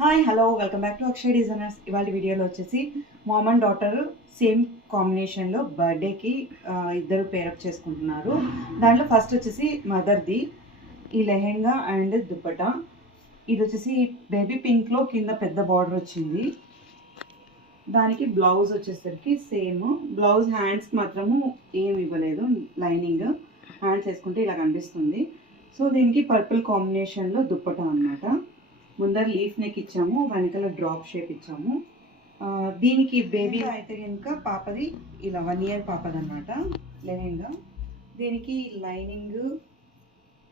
Hi hello welcome back to Akshay designers. ఇవాళ వీడియోలో వచ్చేసి మామ్ అండ్ డాటర్ సేమ్ కాంబినేషన్లో బర్త్డేకి ఇద్దరు పేరప్ చేసుకుంటున్నారు. దాంట్లో ఫస్ట్ వచ్చేసి మదర్ది ఈ లెహెంగా అండ్ దుప్పటా. ఇది వచ్చేసి బేబీ పింక్లో కింద పెద్ద బార్డర్ వచ్చింది. దానికి బ్లౌజ్ వచ్చేసరికి సేమ్ బ్లౌజ్. హ్యాండ్స్ మాత్రము ఏమి ఇవ్వలేదు, లైనింగ్. హ్యాండ్స్ వేసుకుంటే ఇలా కనిపిస్తుంది. సో దీనికి పర్పుల్ కాంబినేషన్లో దుప్పటా అన్నమాట. ముందర లీఫ్ నెక్ ఇచ్చాము, వెనకాల డ్రాప్ షేప్ ఇచ్చాము. దీనికి బేబీ అయితే కనుక పాపది ఇలా 1 year పాపది అనమాట లెహెంగా. దీనికి లైనింగ్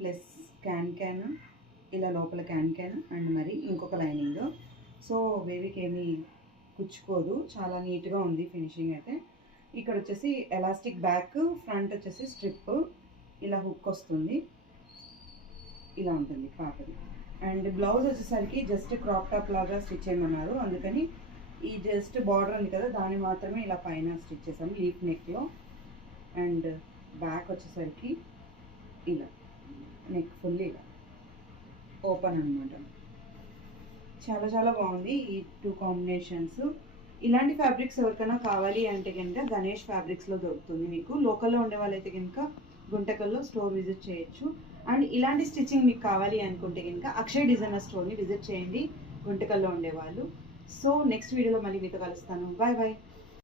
ప్లస్ క్యాన్ ఇలా లోపల క్యాన్ అండ్ మరి ఇంకొక లైనింగ్. సో బేబీకి ఏమీ కుచ్చుకోదు, చాలా నీట్గా ఉంది ఫినిషింగ్ అయితే. ఇక్కడ వచ్చేసి ఎలాస్టిక్ బ్యాక్, ఫ్రంట్ వచ్చేసి స్ట్రిప్, ఇలా హుక్ వస్తుంది, ఇలా ఉంటుంది పాపది. అండ్ బ్లౌజ్ వచ్చేసరికి జస్ట్ క్రాప్ టాప్ లాగా స్టిచ్ చేయమన్నారు, అందుకని ఈ జస్ట్ బార్డర్ ఉంది కదా దాన్ని మాత్రమే ఇలా పైన స్టిచ్ చేసాము లీఫ్ నెక్లో. అండ్ బ్యాక్ వచ్చేసరికి ఇలా నెక్ ఫుల్ ఇలా ఓపెన్ అనమాట. చాలా చాలా బాగుంది ఈ 2 కాంబినేషన్స్. ఇలాంటి ఫ్యాబ్రిక్స్ ఎవరికైనా కావాలి అంటే కనుక గణేష్ ఫ్యాబ్రిక్స్లో దొరుకుతుంది మీకు. లోకల్లో ఉండే వాళ్ళైతే కనుక గుంటకల్లో స్టోర్ విజిట్ చేయొచ్చు. అండ్ ఇలాంటి స్టిచ్చింగ్ మీకు కావాలి అనుకుంటే కనుక అక్షయ్ డిజైనర్ స్టోర్ని విజిట్ చేయండి గుంటకల్లో ఉండేవాళ్ళు. సో నెక్స్ట్ వీడియోలో మళ్ళీ మీతో కలుస్తాను. Bye bye.